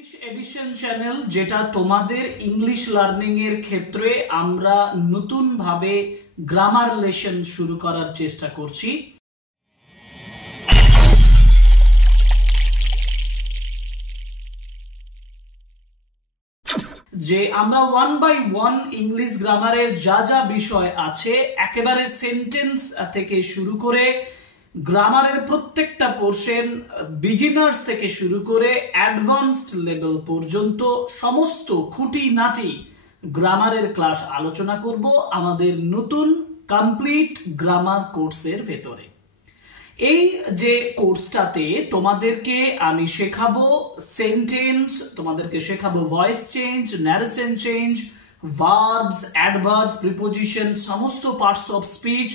English edition channel, যেটা তোমাদের English learning এর ক্ষেত্রে আমরা নতুন ভাবে গ্রামার লেসন শুরু করার চেষ্টা করছি। যে আমরা 1 বাই 1 ইংলিশ গ্রামারের যা যা বিষয় আছে একেবারে সেন্টেন্স থেকে শুরু করে গ্রামারের প্রত্যেকটা পোর্শন, বিগিনার্স থেকে শুরু করে অ্যাডভান্সড লেভেল পর্যন্ত সমস্ত খুঁটিনাটি গ্রামারের ক্লাস আলোচনা করব আমাদের নতুন কমপ্লিট গ্রামার কোর্সের ভেতরে। এই যে কোর্সটাতে তোমাদেরকে আমি শেখাবো সেন্টেন্স, তোমাদেরকে শেখাবো voice change, narration change, verbs, adverbs, preposition, সমস্ত parts of speech,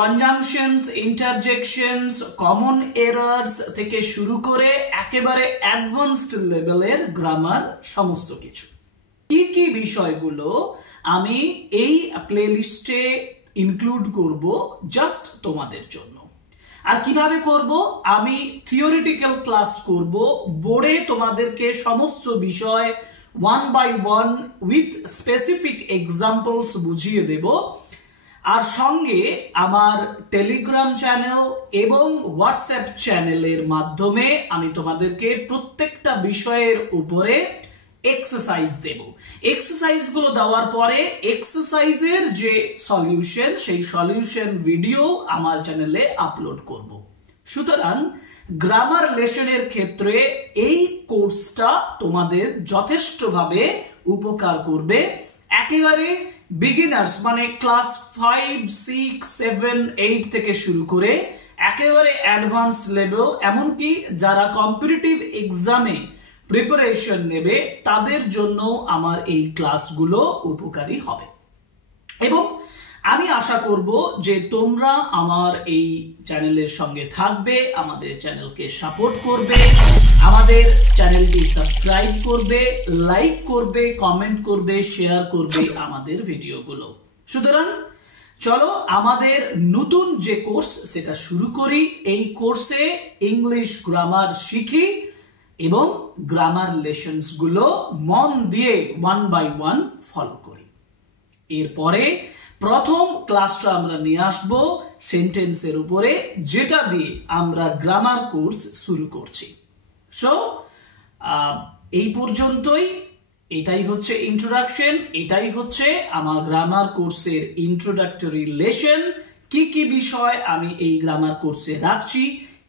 conjunctions, interjections, common errors থেকে শুরু করে একেবারে অ্যাডভান্সড লেভেলের গ্রামার সমস্ত কিছু। কি কি বিষয়গুলো আমি এই প্লেলিস্টে ইনক্লুড করব জাস্ট তোমাদের জন্য। আর কিভাবে করব? আমি থিওরিটিক্যাল ক্লাস করব, বোর্ডে তোমাদেরকে সমস্ত বিষয় 1 বাই 1 উইথ স্পেসিফিক এক্সাম্পলস বুঝিয়ে দেব। আর সঙ্গে আমার টেলিগ্রাম চ্যানেল এবং হোয়াটসঅ্যাপ চ্যানেলের মাধ্যমে আমি তোমাদেরকে প্রত্যেকটা বিষয়ের উপরে এক্সারসাইজ দেব। এক্সারসাইজগুলো দেওয়ার পরে এক্সারসাইজের যে সলিউশন, সেই সলিউশন ভিডিও আমার চ্যানেলে আপলোড করব। সুতরাং গ্রামার লেসনের ক্ষেত্রে এই কোর্সটা তোমাদের যথেষ্টভাবে উপকার করবে। একেবারে বিগিনার্স মানে ক্লাস 5, 6, 7, 8 থেকে শুরু করে একেবারে অ্যাডভান্সড লেভেল, এমনকি যারা কম্পিটিটিভ এক্সামে প্রিপারেশন নেবে তাদের জন্য আমার এই ক্লাসগুলো উপকারী হবে। এবং আমি আশা করব যে তোমরা আমার এই চ্যানেলের সঙ্গে থাকবে, আমাদের চ্যানেলকে সাপোর্ট করবে, আমাদের চ্যানেলটি সাবস্ক্রাইব করবে, লাইক করবে, কমেন্ট করবে, শেয়ার করবে আমাদের ভিডিওগুলো। সুতরাং চলো আমাদের নতুন যে কোর্স সেটা শুরু করি। এই কোর্সে ইংলিশ গ্রামার শিখি এবং গ্রামার লেসনস গুলো মন দিয়ে 1 বাই 1 ফলো করি। এরপরে প্রথম ক্লাসটা আমরা নিয়ে আসব সেন্টেন্সের উপরে, যেটা দিয়ে আমরা গ্রামার কোর্স শুরু করছি। সো এই পর্যন্তই। এটাই হচ্ছে ইন্ট্রোডাকশন, এটাই হচ্ছে আমার গ্রামার কোর্সের ইন্ট্রোডাক্টরি লেসন। কি কি বিষয় আমি এই গ্রামার কোর্সে রাখছি,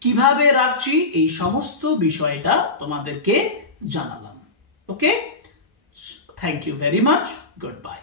কিভাবে রাখছি, এই সমস্ত বিষয়টা তোমাদেরকে জানালাম। Okay, thank you very much, good by.